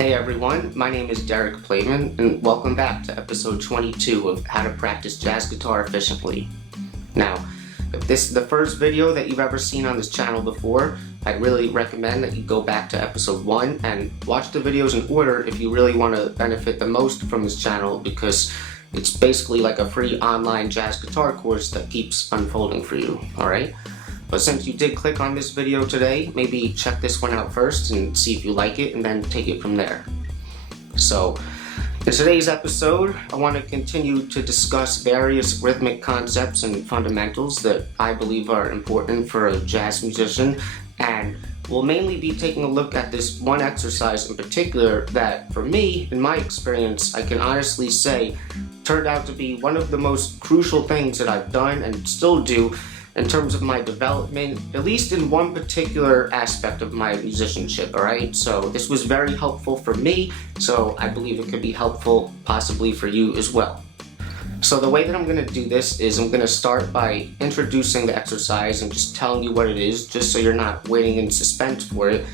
Hey everyone, my name is Derek Playman, and welcome back to episode 22 of How to Practice Jazz Guitar Efficiently. Now, if this is the first video that you've ever seen on this channel before, I'd really recommend that you go back to episode 1 and watch the videos in order if you really want to benefit the most from this channel, because it's basically like a free online jazz guitar course that keeps unfolding for you, alright? But since you did click on this video today, maybe check this one out first and see if you like it, and then take it from there. So, in today's episode, I want to continue to discuss various rhythmic concepts and fundamentals that I believe are important for a jazz musician, and we'll mainly be taking a look at this one exercise in particular that, for me, in my experience, I can honestly say turned out to be one of the most crucial things that I've done and still do in terms of my development, at least in one particular aspect of my musicianship, alright? So this was very helpful for me, so I believe it could be helpful possibly for you as well. So the way that I'm going to do this is I'm going to start by introducing the exercise and just telling you what it is, just so you're not waiting in suspense for it.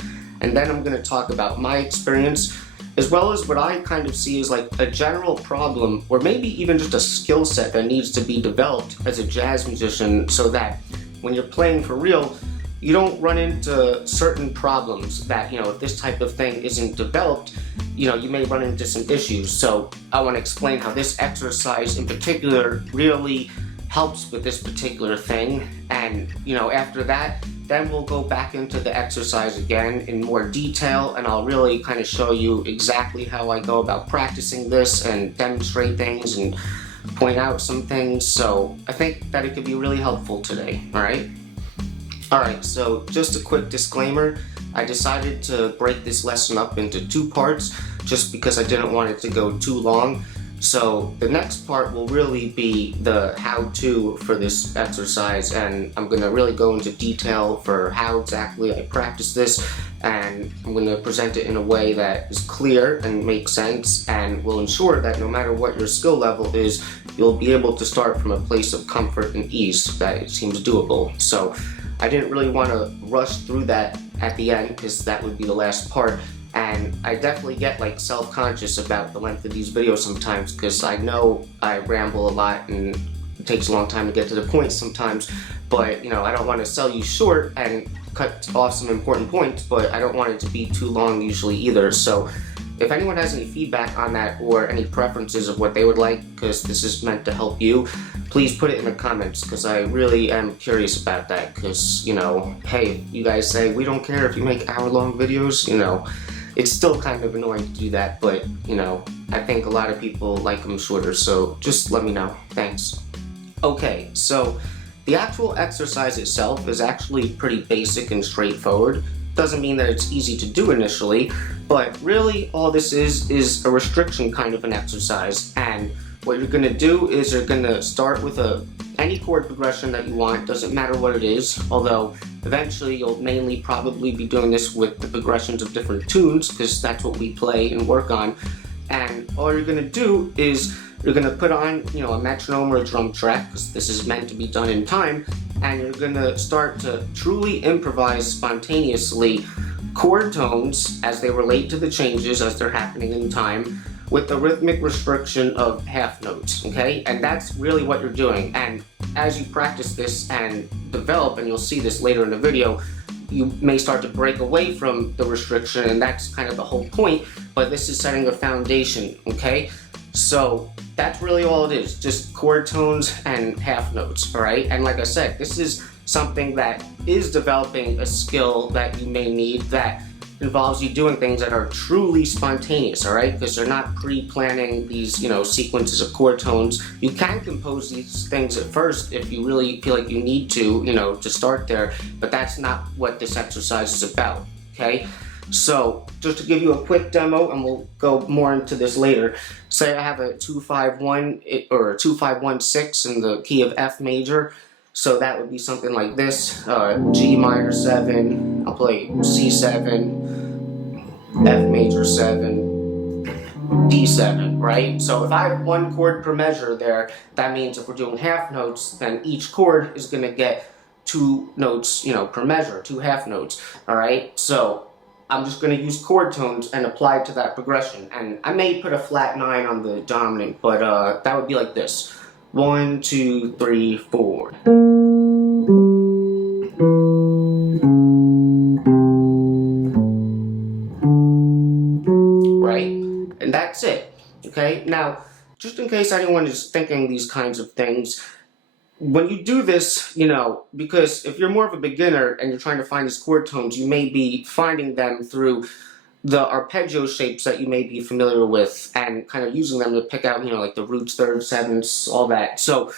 And then I'm going to talk about my experience, as well as what I kind of see as like a general problem, or maybe even just a skill set that needs to be developed as a jazz musician, so that when you're playing for real, you don't run into certain problems that, if this type of thing isn't developed, you may run into some issues. So I want to explain how this exercise in particular really helps with this particular thing, and after that, then we'll go back into the exercise again in more detail, and I'll really kind of show you exactly how I go about practicing this and demonstrate things and point out some things. So I think that it could be really helpful today, alright? Alright, so just a quick disclaimer. I decided to break this lesson up into 2 parts just because I didn't want it to go too long. So the next part will really be the how-to for this exercise, and I'm going to really go into detail for how exactly I practice this, and I'm going to present it in a way that is clear and makes sense and will ensure that no matter what your skill level is, you'll be able to start from a place of comfort and ease that it seems doable. So I didn't really want to rush through that at the end, because that would be the last part. And I definitely get self-conscious about the length of these videos sometimes, because I know I ramble a lot and it takes a long time to get to the point sometimes, but I don't want to sell you short and cut off some important points, but I don't want it to be too long usually either. So if anyone has any feedback on that or any preferences of what they would like, because this is meant to help you, please put it in the comments, because I really am curious about that. Because hey, you guys say we don't care if you make hour-long videos, it's still kind of annoying to do that, but I think a lot of people like them shorter, so just let me know. Thanks. Okay, so the actual exercise itself is actually pretty basic and straightforward. Doesn't mean that it's easy to do initially, but really all this is a restriction kind of an exercise. And what you're going to do is you're going to start with any chord progression that you want. Doesn't matter what it is, although eventually you'll mainly probably be doing this with the progressions of different tunes, because that's what we play and work on. And all you're going to do is you're going to put on a metronome or a drum track, because this is meant to be done in time, and you're going to start to truly improvise spontaneously chord tones as they relate to the changes as they're happening in time, with the rhythmic restriction of half notes, okay? And that's really what you're doing. And as you practice this and develop, and you'll see this later in the video, you may start to break away from the restriction, and that's kind of the whole point, but this is setting a foundation, okay? So that's really all it is, just chord tones and half notes, alright? And like I said, this is something that is developing a skill that you may need, that involves you doing things that are truly spontaneous, alright? Because they're not pre-planning these, sequences of chord tones. You can compose these things at first if you really feel like you need to start there, but that's not what this exercise is about, okay? So, just to give you a quick demo, and we'll go more into this later. Say I have a 2-5-1 or a 2-5-1-6 in the key of F major. So that would be something like this, G minor 7, I'll play C7, F major 7, D7, right? So if I have 1 chord per measure there, that means if we're doing half notes, then each chord is going to get 2 notes, per measure, 2 half notes, alright? So I'm just going to use chord tones and apply it to that progression. And I may put a flat 9 on the dominant, but that would be like this. 1, 2, 3, 4. Right? And that's it. Okay? Now, just in case anyone is thinking these kinds of things, when you do this, because if you're more of a beginner and you're trying to find these chord tones, you may be finding them through the arpeggio shapes that you may be familiar with and kind of using them to pick out, like the roots, thirds, sevenths, all that. So,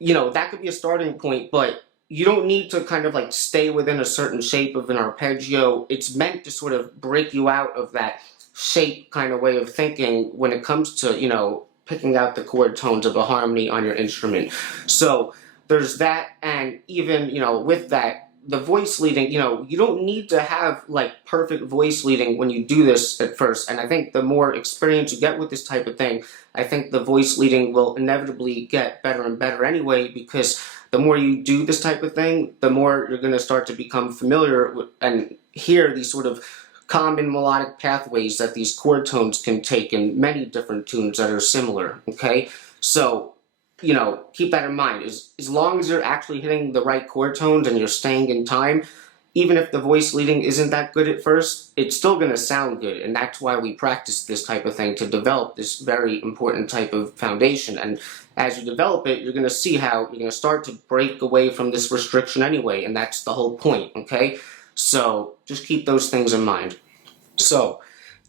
that could be a starting point, but you don't need to kind of like stay within a certain shape of an arpeggio. It's meant to sort of break you out of that shape kind of way of thinking when it comes to, picking out the chord tones of a harmony on your instrument. So there's that, and even, with that, the voice leading, you don't need to have like perfect voice leading when you do this at first. And I think the more experience you get with this type of thing, I think the voice leading will inevitably get better and better anyway, because the more you do this type of thing, the more you're going to start to become familiar with and hear these sort of common melodic pathways that these chord tones can take in many different tunes that are similar, okay? So, keep that in mind. As long as you're actually hitting the right chord tones and you're staying in time, even if the voice leading isn't that good at first, it's still going to sound good. And that's why we practice this type of thing, to develop this very important type of foundation. And as you develop it, you're going to see how you're going to start to break away from this restriction anyway. And that's the whole point, okay? So just keep those things in mind. So,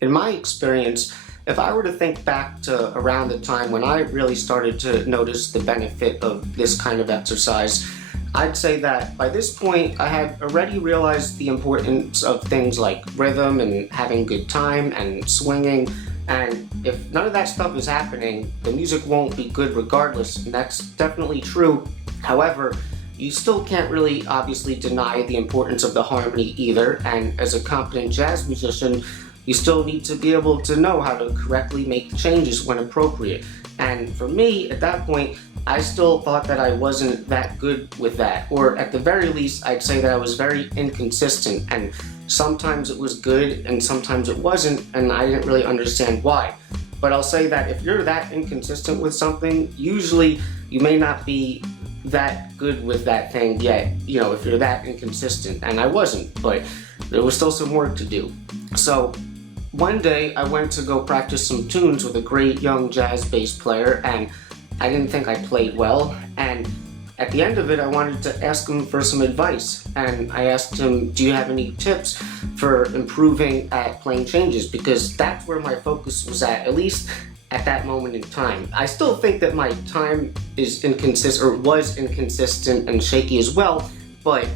in my experience, if I were to think back to around the time when I really started to notice the benefit of this kind of exercise, I'd say that by this point I had already realized the importance of things like rhythm and having good time and swinging, and if none of that stuff is happening, the music won't be good regardless, and that's definitely true. However, you still can't really obviously deny the importance of the harmony either, and as a competent jazz musician, you still need to be able to know how to correctly make changes when appropriate. And for me, at that point, I still thought that I wasn't that good with that, or at the very least, I'd say that I was very inconsistent, and sometimes it was good and sometimes it wasn't, and I didn't really understand why. But I'll say that if you're that inconsistent with something, usually you may not be that good with that thing yet, if you're that inconsistent, and I wasn't, but there was still some work to do. So one day I went to go practice some tunes with a great young jazz bass player, and I didn't think I played well, and at the end of it I wanted to ask him for some advice, and I asked him, do you have any tips for improving at playing changes, because that's where my focus was at least at that moment in time. I still think that my time is inconsistent, or was inconsistent and shaky as well, but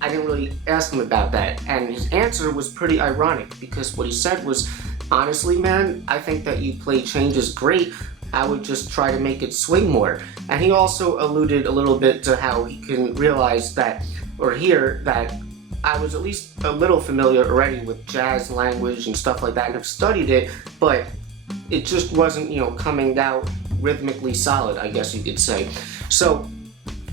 I didn't really ask him about that, and his answer was pretty ironic, because what he said was, honestly man, I think that you play changes great, I would just try to make it swing more. And he also alluded a little bit to how he can realize that, or hear that, I was at least a little familiar already with jazz language and stuff like that, and have studied it, but it just wasn't, coming out rhythmically solid, I guess you could say. So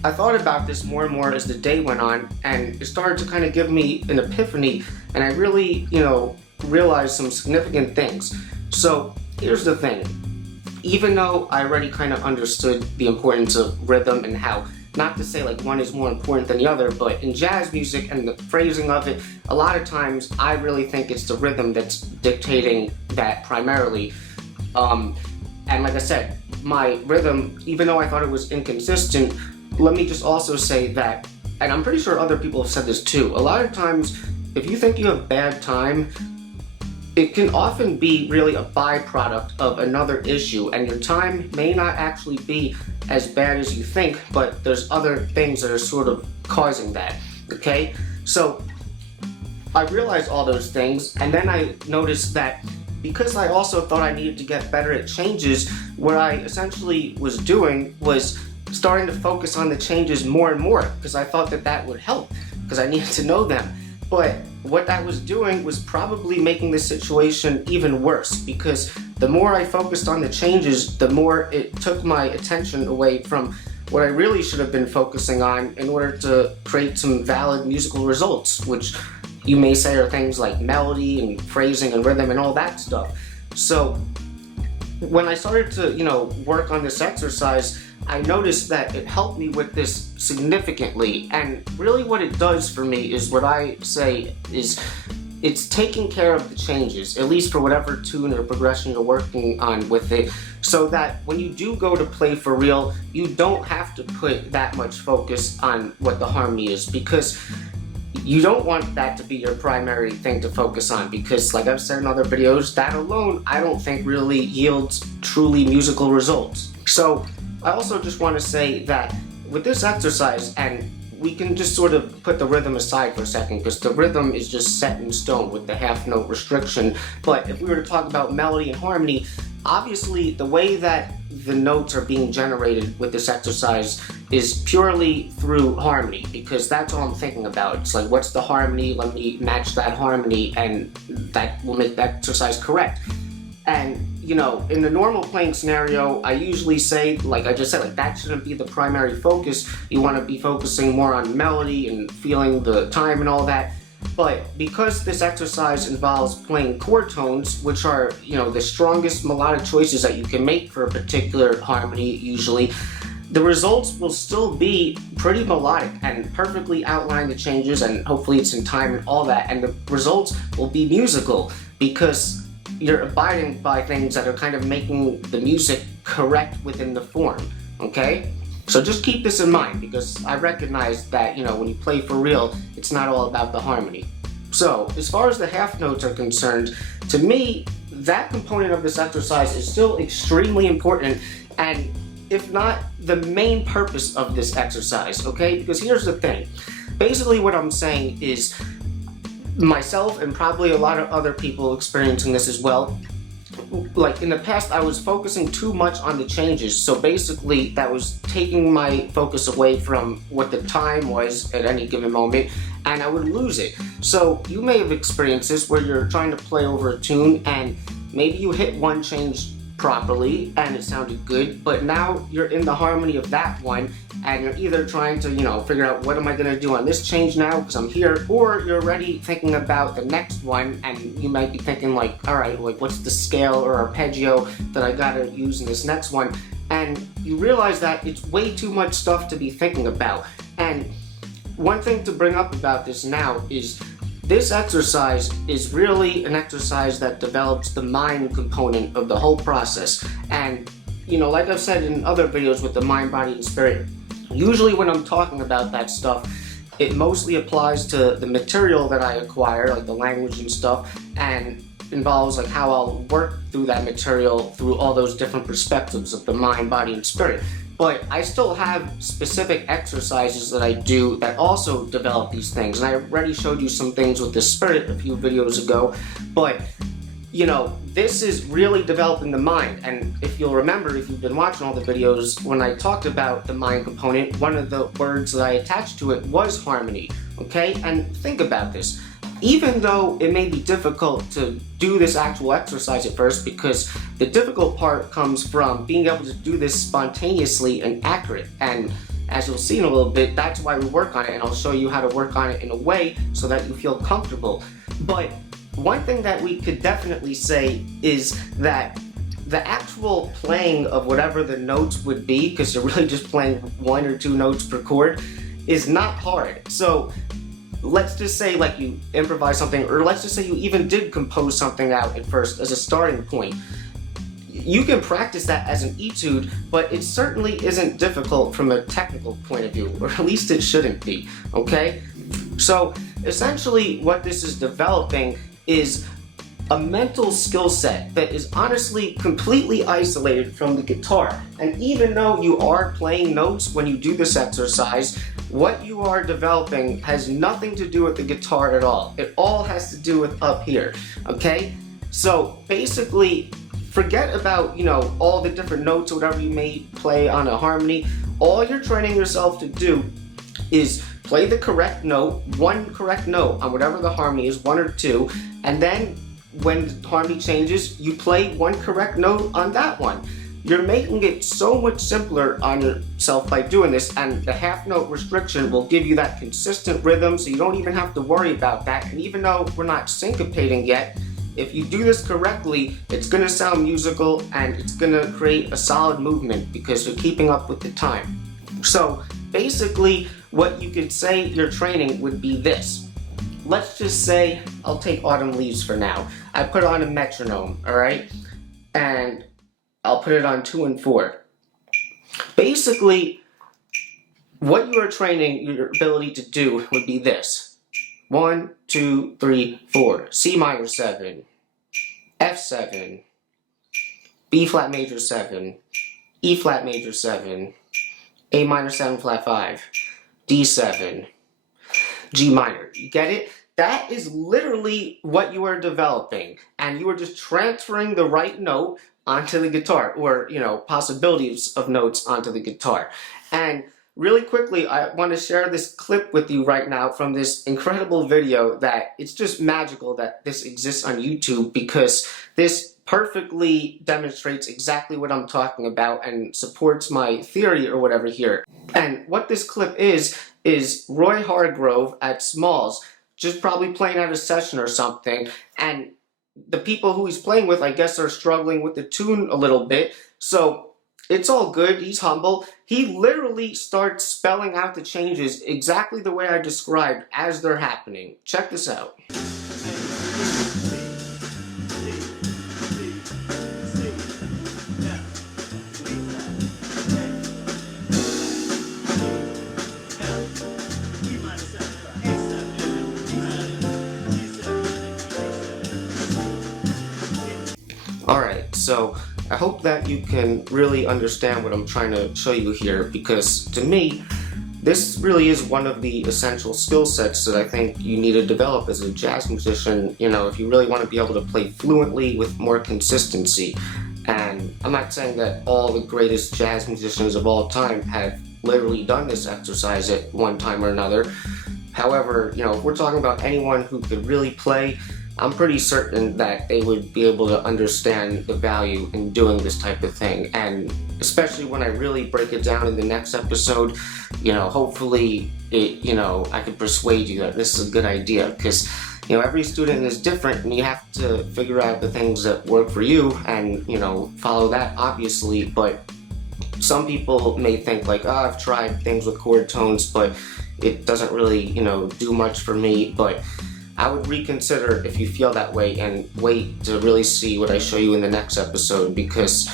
I thought about this more and more as the day went on, and it started to kind of give me an epiphany, and I really, realized some significant things. So here's the thing. Even though I already kind of understood the importance of rhythm and how, not to say like one is more important than the other, but in jazz music and the phrasing of it, a lot of times I really think it's the rhythm that's dictating that primarily. And like I said, my rhythm, even though I thought it was inconsistent, let me just also say that, and I'm pretty sure other people have said this too, a lot of times if you think you have bad time, it can often be really a byproduct of another issue, and your time may not actually be as bad as you think, but there's other things that are sort of causing that, okay? So I realized all those things, and then I noticed that because I also thought I needed to get better at changes, what I essentially was doing was starting to focus on the changes more and more, because I thought that that would help, because I needed to know them. But what that was doing was probably making the situation even worse, because the more I focused on the changes, the more it took my attention away from what I really should have been focusing on in order to create some valid musical results, which you may say are things like melody and phrasing and rhythm and all that stuff. So when I started to, work on this exercise, I noticed that it helped me with this significantly. And really what it does for me is what I say is it's taking care of the changes, at least for whatever tune or progression you're working on with it, so that when you do go to play for real, you don't have to put that much focus on what the harmony is, because you don't want that to be your primary thing to focus on, because like I've said in other videos, that alone I don't think really yields truly musical results. So I also just want to say that with this exercise, and we can just sort of put the rhythm aside for a second, because the rhythm is just set in stone with the half note restriction. But if we were to talk about melody and harmony, obviously the way that the notes are being generated with this exercise is purely through harmony, because that's all I'm thinking about. It's like, what's the harmony? Let me match that harmony, and that will make that exercise correct. And in the normal playing scenario, I usually say, like I just said, like that shouldn't be the primary focus. You want to be focusing more on melody and feeling the time and all that. But because this exercise involves playing chord tones, which are, the strongest melodic choices that you can make for a particular harmony usually, the results will still be pretty melodic and perfectly outline the changes, and hopefully it's in time and all that, and the results will be musical, because you're abiding by things that are kind of making the music correct within the form, okay? So just keep this in mind, because I recognize that, when you play for real, it's not all about the harmony. So, as far as the half notes are concerned, to me, that component of this exercise is still extremely important, and if not the main purpose of this exercise, okay? Because here's the thing. Basically what I'm saying is, myself and probably a lot of other people experiencing this as well, like in the past I was focusing too much on the changes, so basically that was taking my focus away from what the time was at any given moment, and I would lose it. So you may have experienced this where you're trying to play over a tune and maybe you hit one change properly and it sounded good, but now you're in the harmony of that one and you're either trying to, figure out what am I going to do on this change now because I'm here, or you're already thinking about the next one and you might be thinking like, alright, like what's the scale or arpeggio that I gotta use in this next one, and you realize that it's way too much stuff to be thinking about. And one thing to bring up about this now is this exercise is really an exercise that develops the mind component of the whole process. And, like I've said in other videos with the mind, body, and spirit, usually when I'm talking about that stuff, it mostly applies to the material that I acquire, like the language and stuff, and involves like how I'll work through that material through all those different perspectives of the mind, body, and spirit. But I still have specific exercises that I do that also develop these things. And I already showed you some things with the spirit a few videos ago. But, this is really developing the mind. And if you'll remember, if you've been watching all the videos, when I talked about the mind component, one of the words that I attached to it was harmony. Okay? And think about this. Even though it may be difficult to do this actual exercise at first, because the difficult part comes from being able to do this spontaneously and accurate. And as you'll see in a little bit, that's why we work on it, and I'll show you how to work on it in a way so that you feel comfortable. But one thing that we could definitely say is that the actual playing of whatever the notes would be, because you're really just playing 1 or 2 notes per chord, is not hard. So let's just say like you improvise something, or let's just say you even did compose something out at first as a starting point. You can practice that as an etude, but it certainly isn't difficult from a technical point of view, or at least it shouldn't be, okay? So essentially what this is developing is a mental skill set that is honestly completely isolated from the guitar. And even though you are playing notes when you do this exercise, what you are developing has nothing to do with the guitar at all. It all has to do with up here, okay? So basically, forget about, all the different notes or whatever you may play on a harmony. All you're training yourself to do is play the correct note, one correct note on whatever the harmony is, 1 or 2, and then when the harmony changes, you play one correct note on that one. you're making it so much simpler on yourself by doing this, and the half note restriction will give you that consistent rhythm, so you don't even have to worry about that. And even though we're not syncopating yet, if you do this correctly, it's going to sound musical and it's going to create a solid movement because you're keeping up with the time. So basically what you could say your training would be this. Let's just say, I'll take Autumn Leaves for now. I put on a metronome, alright? And I'll put it on 2 and 4. Basically, what you are training your ability to do would be this. 1, 2, 3, 4. C minor 7, F7, B flat major 7, E flat major 7, A minor 7 flat 5, D7, G minor. You get it? That is literally what you are developing, and you are just transferring the right note onto the guitar, or, you know, possibilities of notes onto the guitar. And really quickly, I want to share this clip with you right now from this incredible video that it's just magical that this exists on YouTube, because this perfectly demonstrates exactly what I'm talking about and supports my theory or whatever here. And what this clip is Roy Hargrove at Smalls, just probably playing at a session or something, and the people who he's playing with, I guess, are struggling with the tune a little bit, so it's all good. He's humble. He literally starts spelling out the changes exactly the way I described as they're happening. Check this out. Alright, so I hope that you can really understand what I'm trying to show you here, because to me, this really is one of the essential skill sets that I think you need to develop as a jazz musician, you know, if you really want to be able to play fluently with more consistency. And I'm not saying that all the greatest jazz musicians of all time have literally done this exercise at one time or another. However, you know, if we're talking about anyone who could really play, I'm pretty certain that they would be able to understand the value in doing this type of thing. And especially when I really break it down in the next episode, you know, hopefully I could persuade you that this is a good idea, because, you know, every student is different and you have to figure out the things that work for you and, you know, follow that obviously. But some people may think like, oh, I've tried things with chord tones, but it doesn't really, you know, do much for me. But I would reconsider if you feel that way and wait to really see what I show you in the next episode, because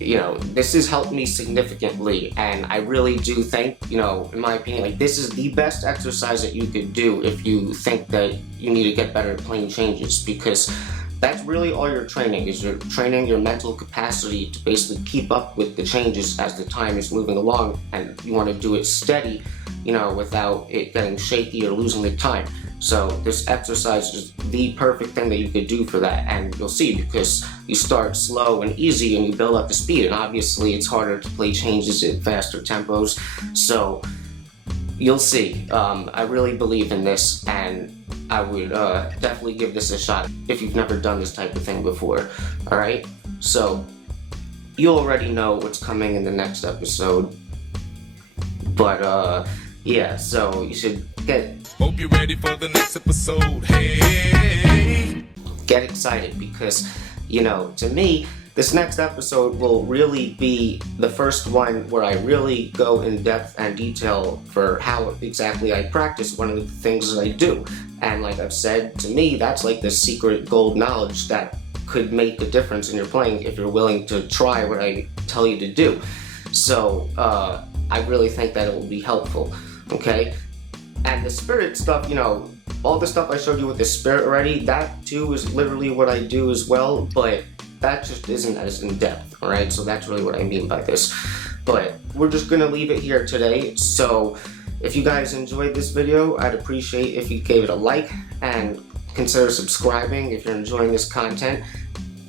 you know, this has helped me significantly, and I really do think, you know, in my opinion, like, this is the best exercise that you could do if you think that you need to get better at playing changes, because that's really all you're training, is you're training your mental capacity to basically keep up with the changes as the time is moving along, and you want to do it steady, you know, without it getting shaky or losing the time. So this exercise is the perfect thing that you could do for that, and you'll see, because you start slow and easy and you build up the speed, and obviously it's harder to play changes at faster tempos, so you'll see. I really believe in this, and I would definitely give this a shot if you've never done this type of thing before. Alright, so you already know what's coming in the next episode, but yeah, so you should Hope you're ready for the next episode. Hey, get excited, because, you know, to me, this next episode will really be the first one where I really go in depth and detail for how exactly I practice one of the things that I do. And like I've said, to me, that's like the secret gold knowledge that could make a difference in your playing if you're willing to try what I tell you to do. So I really think that it will be helpful, okay? And the spirit stuff, you know, all the stuff I showed you with the spirit already, that too is literally what I do as well, but that just isn't as in-depth, alright? So that's really what I mean by this. But we're just gonna leave it here today. So if you guys enjoyed this video, I'd appreciate if you gave it a like, and consider subscribing if you're enjoying this content,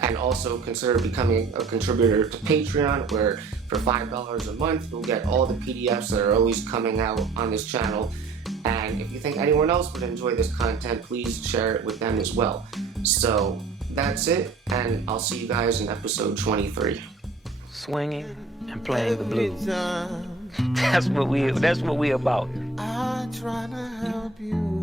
and also consider becoming a contributor to Patreon, where for $5 a month you'll get all the PDFs that are always coming out on this channel. And if you think anyone else would enjoy this content, please share it with them as well. So that's it, and I'll see you guys in episode 23. Swinging and playing the blues. That's what we about. I try to help you.